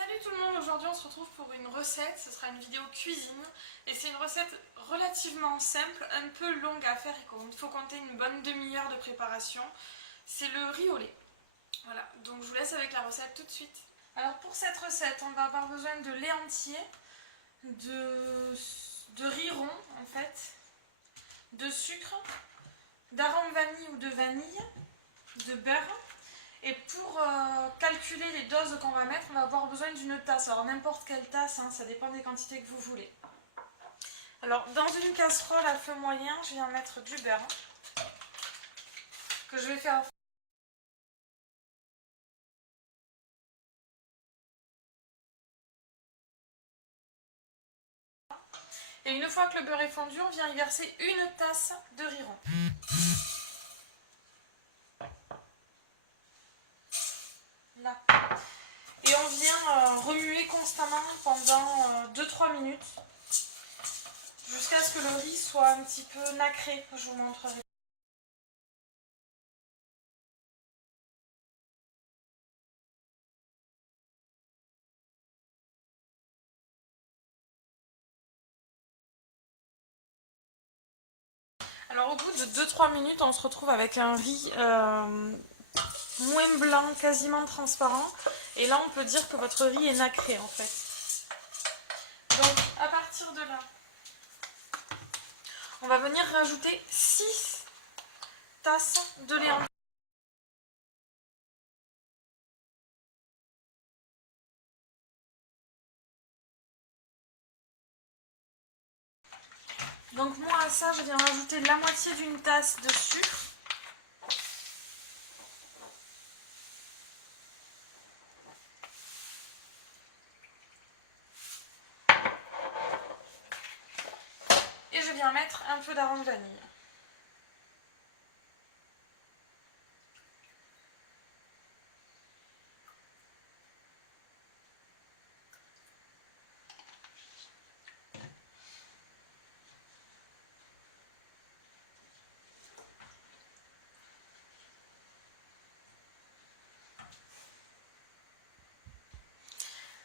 Salut tout le monde, aujourd'hui on se retrouve pour une recette, ce sera une vidéo cuisine et c'est une recette relativement simple, un peu longue à faire et il faut compter une bonne demi-heure de préparation. C'est le riz au lait. Voilà, donc je vous laisse avec la recette tout de suite. Alors pour cette recette, on va avoir besoin de lait entier, de riz rond en fait, de sucre, d'arôme vanille ou de vanille, de beurre. Et pour calculer les doses qu'on va mettre, on va avoir besoin d'une tasse. Alors n'importe quelle tasse, hein, ça dépend des quantités que vous voulez. Alors dans une casserole à feu moyen, je viens mettre du beurre que je vais faire. Et une fois que le beurre est fondu, on vient y verser une tasse de riz rond. Là. Et on vient remuer constamment pendant 2-3 minutes jusqu'à ce que le riz soit un petit peu nacré. Je vous montrerai. Alors au bout de 2-3 minutes, on se retrouve avec un riz moins blanc, quasiment transparent. Et là, on peut dire que votre riz est nacré en fait. Donc à partir de là, on va venir rajouter 6 tasses de lait entier. Donc moi à ça, je viens rajouter la moitié d'une tasse de sucre. Et je viens mettre un peu d'arôme vanille.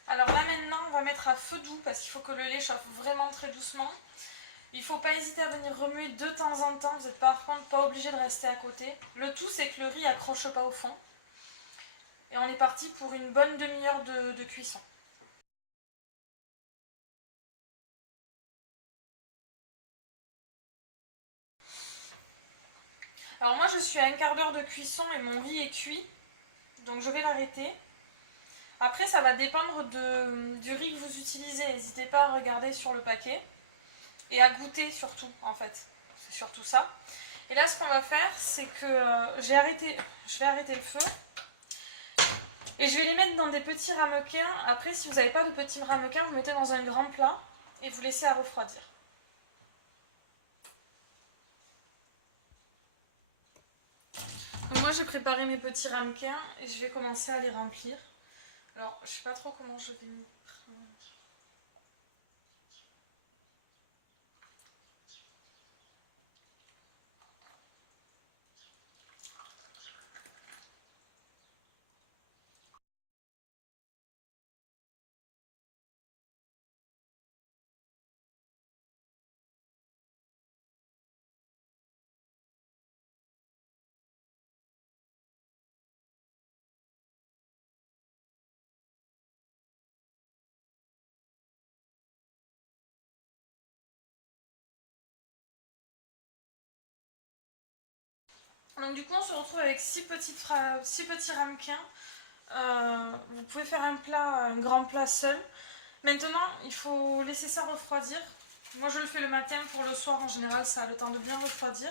Alors là maintenant, on va mettre à feu doux parce qu'il faut que le lait chauffe vraiment très doucement. Il ne faut pas hésiter à venir remuer de temps en temps, vous n'êtes par contre pas obligé de rester à côté. Le tout c'est que le riz accroche pas au fond. Et on est parti pour une bonne demi-heure de cuisson. Alors moi je suis à un quart d'heure de cuisson et mon riz est cuit, donc je vais l'arrêter. Après ça va dépendre du riz que vous utilisez, n'hésitez pas à regarder sur le paquet et à goûter surtout en fait, c'est surtout ça. Et là ce qu'on va faire c'est que je vais arrêter le feu et je vais les mettre dans des petits ramequins. Après si vous n'avez pas de petits ramequins, vous mettez dans un grand plat et vous laissez à refroidir. Donc moi j'ai préparé mes petits ramequins et je vais commencer à les remplir. Alors je sais pas trop comment je vais m'y prendre. Donc du coup on se retrouve avec 6 petits ramequins. Vous pouvez faire un grand plat seul. Maintenant il faut laisser ça refroidir. Moi je le fais le matin, pour le soir en général ça a le temps de bien refroidir.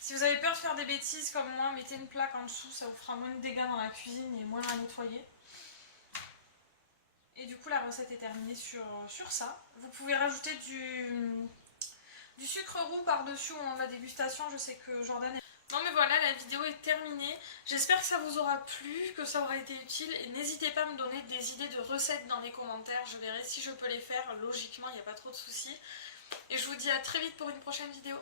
Si vous avez peur de faire des bêtises comme moi, mettez une plaque en dessous, ça vous fera moins de dégâts dans la cuisine et moins à nettoyer. Et du coup la recette est terminée sur ça. Vous pouvez rajouter du sucre roux par-dessus au moment de la dégustation, je sais que Jordan est... Non mais voilà, la vidéo est terminée. J'espère que ça vous aura plu, que ça aura été utile. Et n'hésitez pas à me donner des idées de recettes dans les commentaires. Je verrai si je peux les faire. Logiquement, il n'y a pas trop de soucis. Et je vous dis à très vite pour une prochaine vidéo.